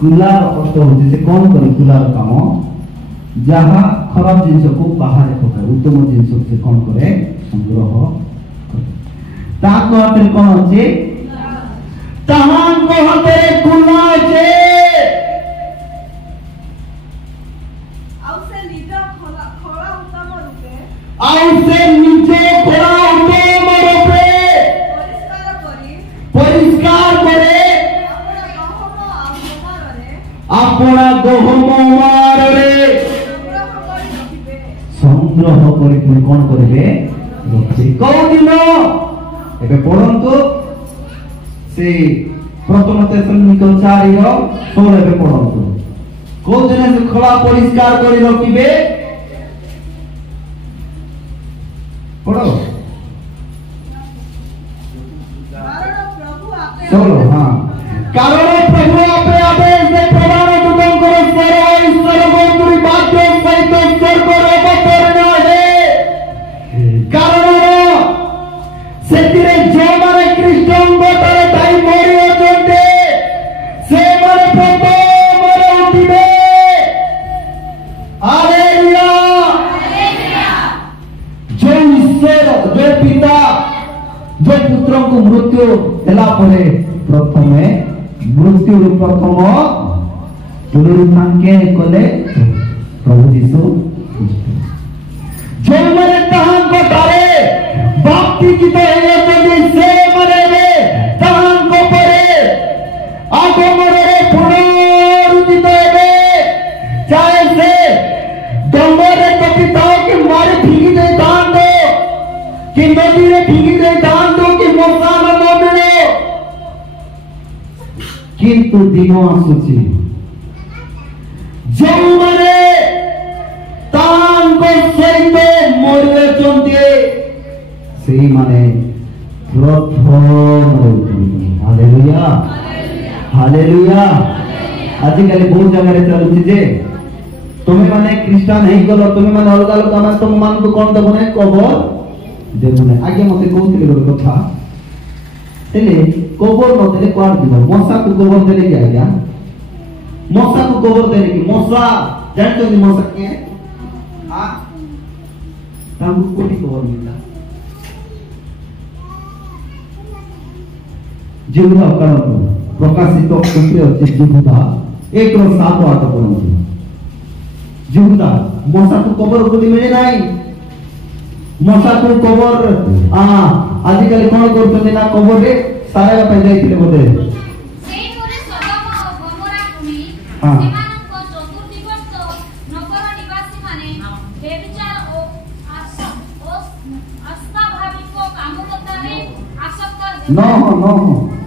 cooler अर्थ होचे से कौन करे कुलार काम जहाँ खराब जिनस को बाहर पकाए उत्तम जिनस से कौन करे संग्रह करे ताको हाथे कौन अछि तहां को हाथे कुला छे आउ से निजे खोला उत्तम रूपे परिष्कार करे अपना गहम मारे संग्रह करी कौन करेंगे कौ दिन एबे पढ़ंतु से प्रथम तेसलोनिक 4:16 एबे पढ़ंतु कौ दिन से खला परिष्कार करी रखिबे पढ़ो चलो हाँ कारण प्रभु आपे आदेश दे प्रमाण दूतों को स्वर गोत्री बातें सहित स्वर्ग अवतरण है कारण सेतिरे जो माने कृष्ण बतारे ताई मोरी अचंते से माने प्रभु मोरे उठिबे हालेलुया जो ईश्वर जो पिता जो पुत्र को मृत्यु देला परे प्रथमे मृत्यु प्रथम पुनरुत्थान के कले प्रभु यीशु जो मरे तहां को तारे बाप्ति की तो है जदी से मरे रे तहां को परे आगो मरे पुनरुत्थित हेबे चाहे से डंगरे कपिताओं के मारे भीगी दे दान दो कि नदी रे भीगी दे दान दो कि मौका न मिले किंतु दिनों आसुची जो मरे तांको सहित मरे चंते सही माने प्रथम हालेलुया हालेलुया आजिकल बहुत जगह रे चलुची जे तुम्हें माने क्रिश्चियन नहीं गलो तुम्हें माने अलग अलग माने तुम मान को कौन दबो ने कबर देबो ने आगे मते कहउथिले गोटे कथा तेले गोबर न देले क्वाड दिबो मशा को गोबर देले कि आज्ञा मशा को गोबर देले कि मशा जानतो नि मशा के हां तांको कोटी गोबर मिलता जीवना कारण प्रकाशित पुत्र अछि जीवना 1:7-8 पढନ୍ତୁ जीवना मशा को गोबर कोटी मिले नाही मशा को गोबर आजिकल कौन करते ना कबर रे सारा पे जाइथिले बोले सेई मोरे सदम गमोरा भूमि सेमान को चतुर्दिगस्त नगर निवासी माने बेविचार ओ आस्था भाविक कामलता रे आसक्त न